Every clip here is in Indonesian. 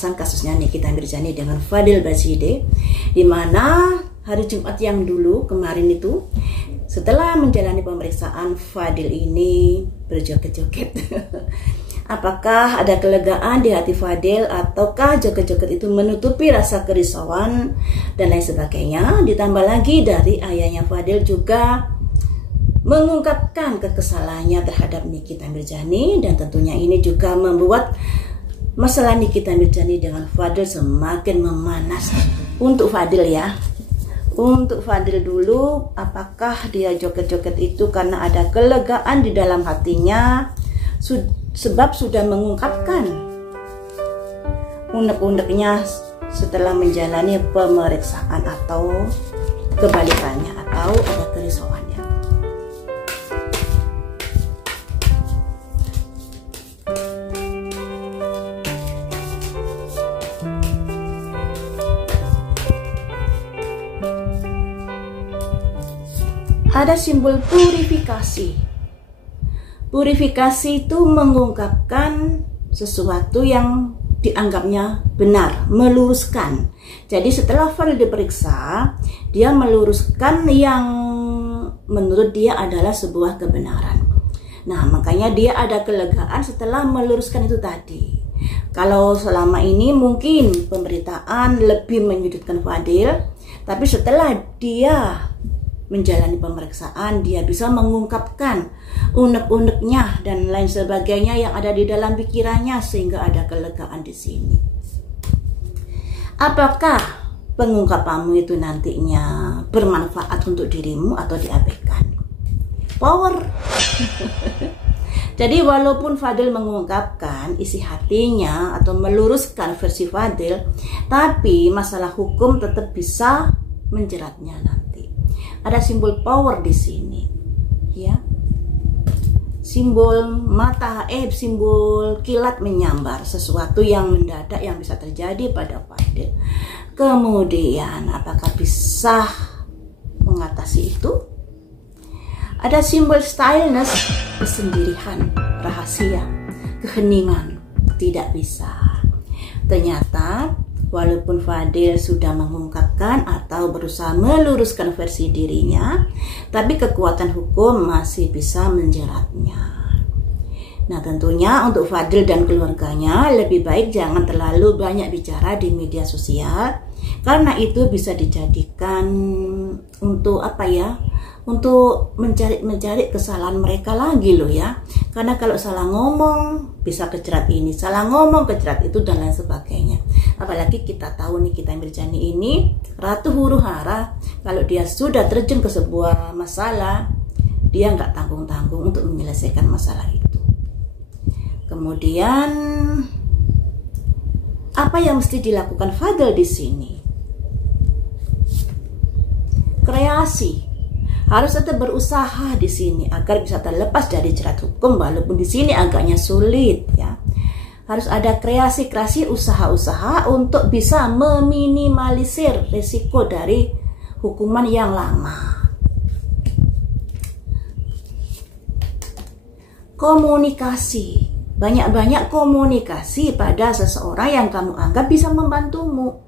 pembahasan kasusnya Nikita Mirzani dengan Fadil Baside, di mana hari Jumat yang dulu kemarin itu, setelah menjalani pemeriksaan, Fadil ini berjoget-joget. Apakah ada kelegaan di hati Fadil, ataukah joget-joget itu menutupi rasa kerisauan dan lain sebagainya? Ditambah lagi dari ayahnya Fadil juga mengungkapkan kekesalannya terhadap Nikita Mirzani, dan tentunya ini juga membuat masalah Nikita Mirzani dengan Fadil semakin memanas. Untuk Fadil ya, untuk Fadil dulu, apakah dia joget-joget itu karena ada kelegaan di dalam hatinya, sebab sudah mengungkapkan unek-uneknya setelah menjalani pemeriksaan, atau kebalikannya, atau ada kerisauannya. Ada simbol purifikasi. Purifikasi itu mengungkapkan sesuatu yang dianggapnya benar, meluruskan. Jadi setelah Fadil diperiksa, dia meluruskan yang menurut dia adalah sebuah kebenaran. Nah, makanya dia ada kelegaan setelah meluruskan itu tadi. Kalau selama ini mungkin pemberitaan lebih menyudutkan Fadil, tapi setelah dia menjalani pemeriksaan, dia bisa mengungkapkan unek-uneknya dan lain sebagainya yang ada di dalam pikirannya, sehingga ada kelegaan di sini. Apakah pengungkapanmu itu nantinya bermanfaat untuk dirimu atau diabaikan? Power. Jadi walaupun Fadil mengungkapkan isi hatinya atau meluruskan versi Fadil, tapi masalah hukum tetap bisa menjeratnya nanti. Ada simbol power di sini, ya. Simbol simbol kilat menyambar, sesuatu yang mendadak yang bisa terjadi pada Fadil. Kemudian apakah bisa mengatasi itu? Ada simbol stillness, kesendirian, rahasia, keheningan, tidak bisa. Ternyata walaupun Fadil sudah mengungkapkan atau berusaha meluruskan versi dirinya, tapi kekuatan hukum masih bisa menjeratnya. Nah, tentunya untuk Fadil dan keluarganya lebih baik jangan terlalu banyak bicara di media sosial, karena itu bisa dijadikan untuk apa ya? Untuk mencari kesalahan mereka lagi loh ya. Karena kalau salah ngomong bisa kejerat ini, salah ngomong kejerat itu, dan lain sebagainya. Apalagi kita tahu Nikita Mirzani ini ratu huru hara. Kalau dia sudah terjun ke sebuah masalah, dia nggak tanggung-tanggung untuk menyelesaikan masalah itu. Kemudian apa yang mesti dilakukan Fadil di sini? Kreasi. Harus tetap berusaha di sini agar bisa terlepas dari jerat hukum, walaupun di sini agaknya sulit ya. Harus ada kreasi-kreasi, usaha-usaha untuk bisa meminimalisir risiko dari hukuman yang lama. Komunikasi. Banyak-banyak komunikasi pada seseorang yang kamu anggap bisa membantumu.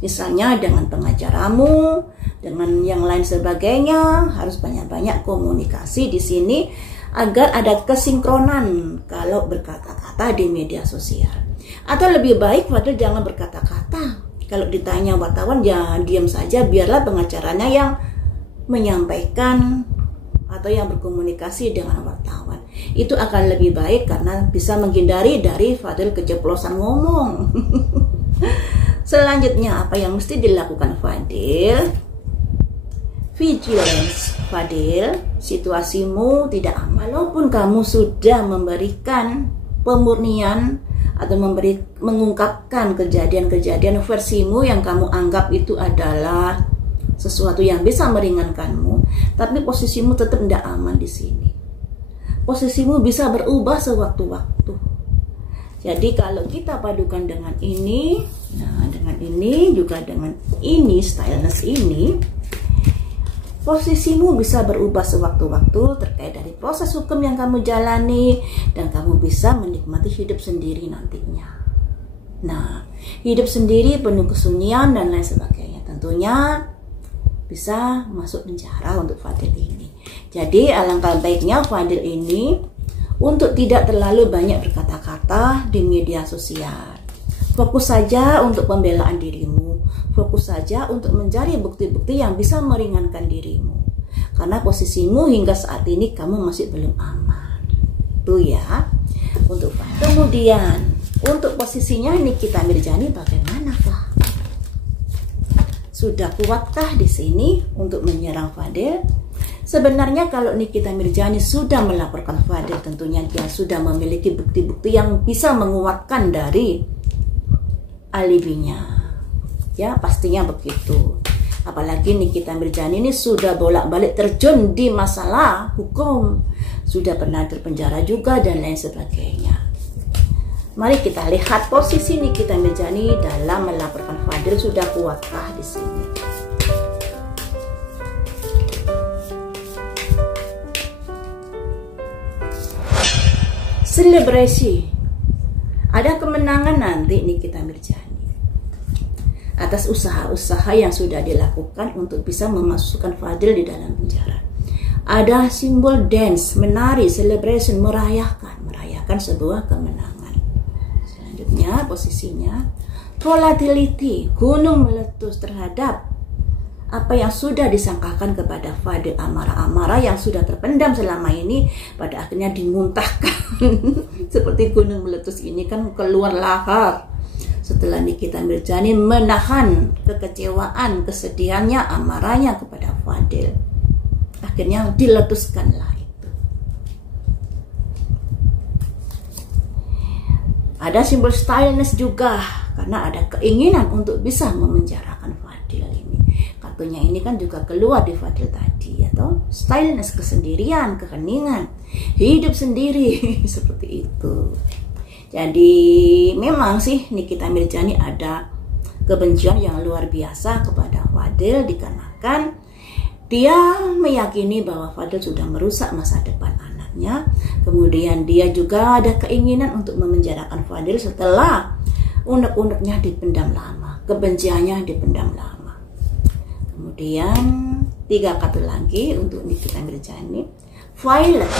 Misalnya dengan pengacaramu, dengan yang lain sebagainya, harus banyak-banyak komunikasi di sini agar ada kesinkronan kalau berkata-kata di media sosial. Atau lebih baik Fadil jangan berkata-kata. Kalau ditanya wartawan ya diam saja, biarlah pengacaranya yang menyampaikan atau yang berkomunikasi dengan wartawan. Itu akan lebih baik karena bisa menghindari dari Fadil keceplosan ngomong. Selanjutnya apa yang mesti dilakukan Fadil? Vigilance. Fadil, situasimu tidak aman. Walaupun kamu sudah memberikan pemurnian atau mengungkapkan kejadian-kejadian versimu yang kamu anggap itu adalah sesuatu yang bisa meringankanmu, tapi posisimu tetap tidak aman di sini. Posisimu bisa berubah sewaktu-waktu. Jadi kalau kita padukan dengan ini, nah dengan ini juga dengan ini, styleless ini, posisimu bisa berubah sewaktu-waktu terkait dari proses hukum yang kamu jalani, dan kamu bisa menikmati hidup sendiri nantinya. Nah, hidup sendiri penuh kesunyian dan lain sebagainya. Tentunya bisa masuk penjara untuk Fadil ini. Jadi alangkah baiknya Fadil ini untuk tidak terlalu banyak berkata-kata di media sosial. Fokus saja untuk pembelaan dirimu. Fokus saja untuk mencari bukti-bukti yang bisa meringankan dirimu. Karena posisimu hingga saat ini kamu masih belum aman. Itu ya. Untuk kemudian untuk posisinya Nikita Mirzani bagaimanakah? Sudah kuatkah di sini untuk menyerang Fadil? Sebenarnya kalau Nikita Mirzani sudah melaporkan Fadil, tentunya dia sudah memiliki bukti-bukti yang bisa menguatkan dari alibinya. Ya, pastinya begitu. Apalagi Nikita Mirzani ini sudah bolak-balik terjun di masalah hukum. Sudah pernah terpenjara juga dan lain sebagainya. Mari kita lihat posisi Nikita Mirzani dalam melaporkan Fadil sudah kuatkah di sini. Selebrasi. Ada kemenangan nanti Nikita Mirzani atas usaha-usaha yang sudah dilakukan untuk bisa memasukkan Fadil di dalam penjara. Ada simbol dance, menari, celebration, merayakan sebuah kemenangan. Selanjutnya posisinya volatility, gunung meletus terhadap apa yang sudah disangkakan kepada Fadil, amarah-amarah yang sudah terpendam selama ini pada akhirnya dimuntahkan. Seperti gunung meletus ini kan keluar lahar setelah Nikita Mirzani menahan kekecewaan, kesedihannya, amarahnya kepada Fadil. Akhirnya diletuskanlah itu. Ada simbol styleness juga karena ada keinginan untuk bisa memenjarakan Fadil ini. Kartunya ini kan juga keluar di Fadil tadi, atau styleness, kesendirian, keheningan, hidup sendiri seperti itu. Jadi memang sih Nikita Mirzani ada kebencian yang luar biasa kepada Fadil dikarenakan dia meyakini bahwa Fadil sudah merusak masa depan anaknya. Kemudian dia juga ada keinginan untuk memenjarakan Fadil setelah unek-uneknya dipendam lama, kebenciannya dipendam lama. Kemudian 3 kartu lagi untuk Nikita Mirzani, violet.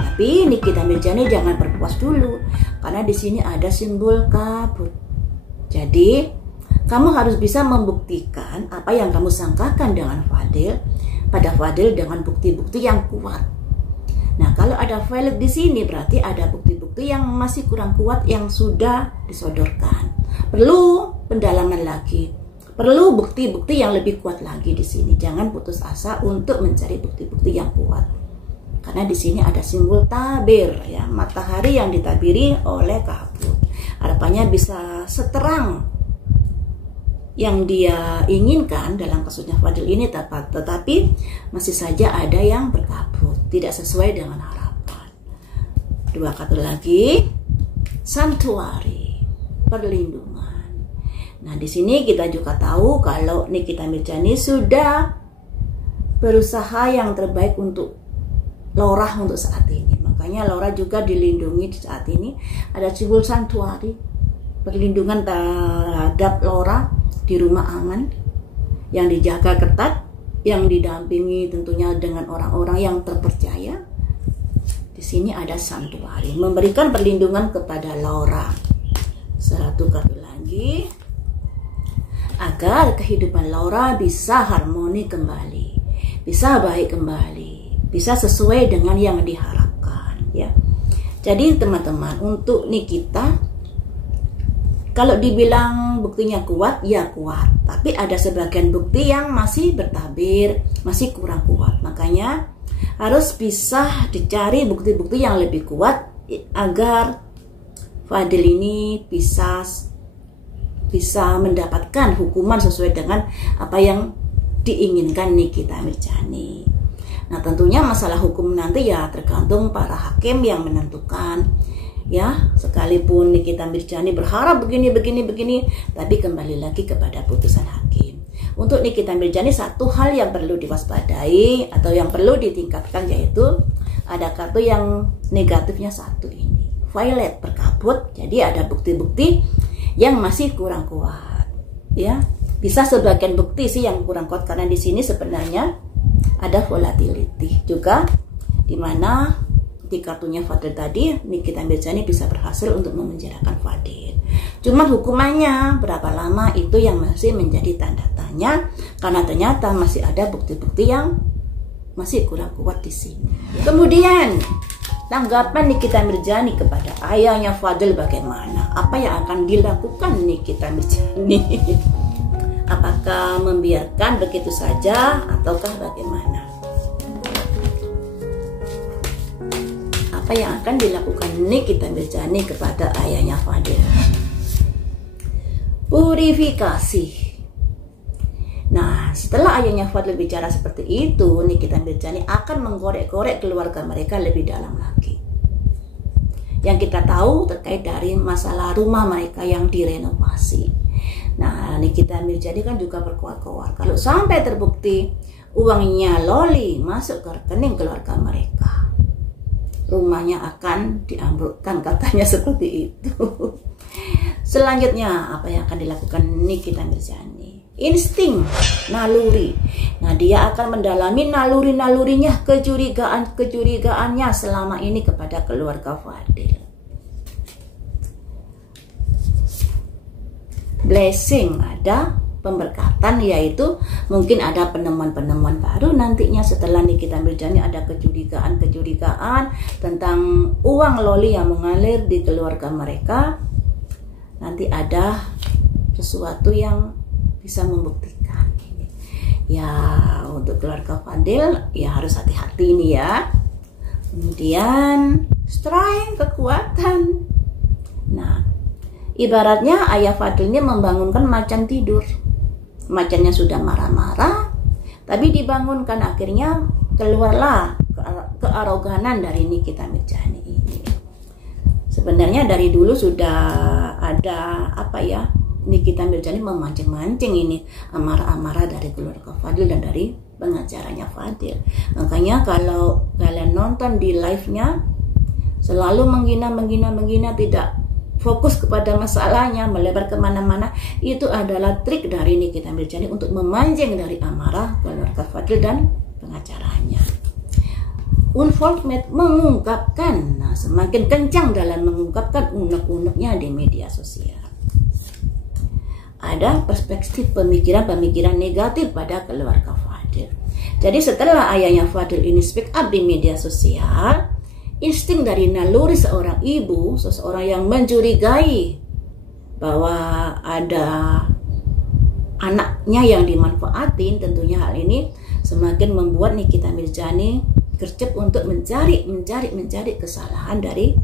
Tapi Nikita Mirzani jangan berpuas dulu karena di sini ada simbol kabut. Jadi kamu harus bisa membuktikan apa yang kamu sangkakan dengan Fadil pada Fadil dengan bukti-bukti yang kuat. Nah, kalau ada violet di sini berarti ada bukti-bukti yang masih kurang kuat yang sudah disodorkan. Perlu pendalaman lagi. Perlu bukti-bukti yang lebih kuat lagi di sini. Jangan putus asa untuk mencari bukti-bukti yang kuat. Karena di sini ada simbol tabir, ya, matahari yang ditabiri oleh kabut. Harapannya bisa seterang yang dia inginkan dalam kasusnya Fadil ini, tetapi masih saja ada yang berkabut, tidak sesuai dengan harapan. 2 kartu lagi, sanctuary, perlindungan. Nah, di sini kita juga tahu kalau Nikita Mirzani sudah berusaha yang terbaik untuk Laura untuk saat ini. Makanya Laura juga dilindungi saat ini. Ada simbol sanctuary, perlindungan terhadap Laura di rumah aman, yang dijaga ketat, yang didampingi tentunya dengan orang-orang yang terpercaya. Di sini ada sanctuary, memberikan perlindungan kepada Laura. 1 kartu lagi, agar kehidupan Laura bisa harmoni kembali, bisa baik kembali, bisa sesuai dengan yang diharapkan, ya. Jadi teman-teman, untuk Nikita kalau dibilang buktinya kuat, ya kuat, tapi ada sebagian bukti yang masih bertabir, masih kurang kuat. Makanya harus bisa dicari bukti-bukti yang lebih kuat agar Fadil ini bisa mendapatkan hukuman sesuai dengan apa yang diinginkan Nikita Mirzani. Nah, tentunya masalah hukum nanti ya tergantung para hakim yang menentukan. Ya, sekalipun Nikita Mirzani berharap begini, tapi kembali lagi kepada putusan hakim. Untuk Nikita Mirzani satu hal yang perlu diwaspadai atau yang perlu ditingkatkan yaitu ada kartu yang negatifnya 1 ini, violet, berkabut. Jadi ada bukti-bukti yang masih kurang kuat, ya. Bisa sebagian bukti sih yang kurang kuat, karena di sini sebenarnya ada volatility juga, dimana di kartunya Fadil tadi Nikita Mirzani bisa berhasil untuk memenjarakan Fadil. Cuma hukumannya berapa lama itu yang masih menjadi tanda tanya, karena ternyata masih ada bukti-bukti yang masih kurang kuat di sini. Kemudian tanggapan Nikita Mirzani kepada ayahnya Fadil bagaimana? Apa yang akan dilakukan Nikita Mirzani? Apakah membiarkan begitu saja ataukah bagaimana? Apa yang akan dilakukan Nikita Mirzani kepada ayahnya Fadil? Purifikasi. Nah, setelah ayahnya Fadil bicara seperti itu, Nikita Mirzani akan mengkorek-korek keluarga mereka lebih dalam lagi. Yang kita tahu terkait dari masalah rumah mereka yang direnovasi. Nah, Nikita Mirzani kan juga berkoar-koar, kalau sampai terbukti uangnya Loli masuk ke rekening keluarga mereka, rumahnya akan diambrukkan, katanya seperti itu. Selanjutnya, apa yang akan dilakukan Nikita Mirzani? Insting, naluri. Nah, dia akan mendalami naluri-nalurinya, kecurigaannya selama ini kepada keluarga Fadil. Blessing, ada pemberkatan, yaitu mungkin ada penemuan-penemuan baru nantinya setelah Nikita Mirzani ada kecurigaan tentang uang Loli yang mengalir di keluarga mereka. Nanti ada sesuatu yang bisa membuktikan ini. Ya, untuk keluarga Fadil ya harus hati-hati nih ya. Kemudian strength, kekuatan. Nah, ibaratnya ayah Fadil ini membangunkan macan tidur. Macannya sudah marah-marah, tapi dibangunkan, akhirnya keluarlah kearoganan dari Nikita Mirzani ini. Sebenarnya dari dulu sudah ada Nikita Mirzani memancing-mancing ini amarah-amarah dari keluarga Fadil dan dari pengacaranya Fadil. Makanya kalau kalian nonton di live-nya selalu menghina, tidak fokus kepada masalahnya, melebar kemana-mana, itu adalah trik dari Nikita Mirzani untuk memancing dari amarah keluarga Fadil dan pengacaranya. Unfoldment, mengungkapkan. Nah, semakin kencang dalam mengungkapkan unek-uneknya di media sosial. Ada perspektif pemikiran-pemikiran negatif pada keluarga Fadil. Jadi setelah ayahnya Fadil ini speak up di media sosial, insting dari naluri seorang ibu, seseorang yang mencurigai bahwa ada anaknya yang dimanfaatin, tentunya hal ini semakin membuat Nikita Mirzani gercep untuk mencari kesalahan dari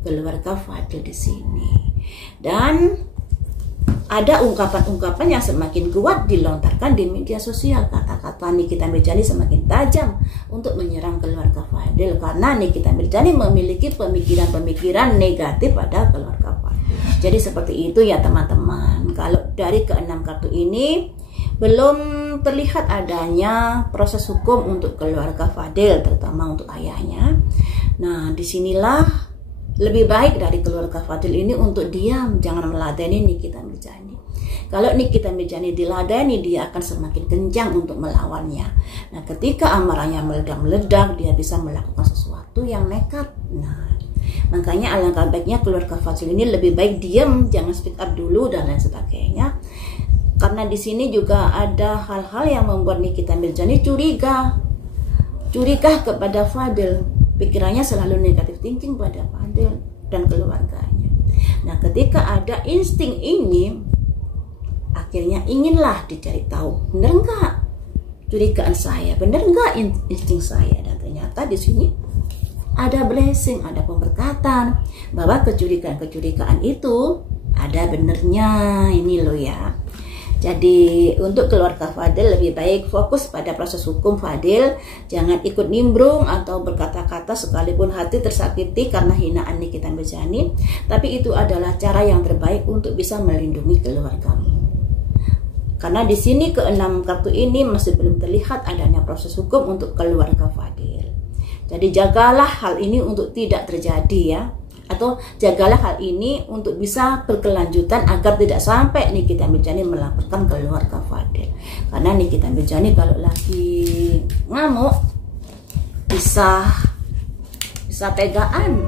keluarga Fadil di sini. Dan ada ungkapan-ungkapan yang semakin kuat dilontarkan di media sosial. Kata-kata Nikita Mirzani semakin tajam untuk menyerang keluarga Fadil, karena Nikita Mirzani memiliki pemikiran-pemikiran negatif pada keluarga Fadil. Jadi seperti itu ya teman-teman. Kalau dari keenam kartu ini belum terlihat adanya proses hukum untuk keluarga Fadil, terutama untuk ayahnya. Nah, disinilah lebih baik dari keluarga Fadil ini untuk diam, jangan meladeni Nikita Mirzani. Kalau Nikita Mirzani diladeni, dia akan semakin kencang untuk melawannya. Nah, ketika amarahnya meledak-meledak, dia bisa melakukan sesuatu yang nekat. Nah, makanya alangkah baiknya keluarga Fadil ini lebih baik diam, jangan speak up dulu dan lain sebagainya. Karena di sini juga ada hal-hal yang membuat Nikita Mirzani curiga kepada Fadil. Pikirannya selalu negatif thinking pada Fadil dan keluarganya. Nah, ketika ada insting ini, akhirnya inginlah dicari tahu, benar nggak curigaan saya, benar nggak insting saya. Dan ternyata di sini ada blessing, ada pemberkatan bahwa kecurigaan itu ada benernya ini loh ya. Jadi untuk keluarga Fadil lebih baik fokus pada proses hukum Fadil, jangan ikut nimbrung atau berkata-kata sekalipun hati tersakiti karena hinaan Nikita Mirzani, tapi itu adalah cara yang terbaik untuk bisa melindungi keluargamu. Karena di sini keenam kartu ini masih belum terlihat adanya proses hukum untuk keluarga Fadil. Jadi jagalah hal ini untuk tidak terjadi ya. atau jagalah hal ini untuk bisa berkelanjutan agar tidak sampai Nikita Mirzani melaporkan keluarga Fadil. Karena Nikita Mirzani kalau lagi ngamuk bisa tegaan.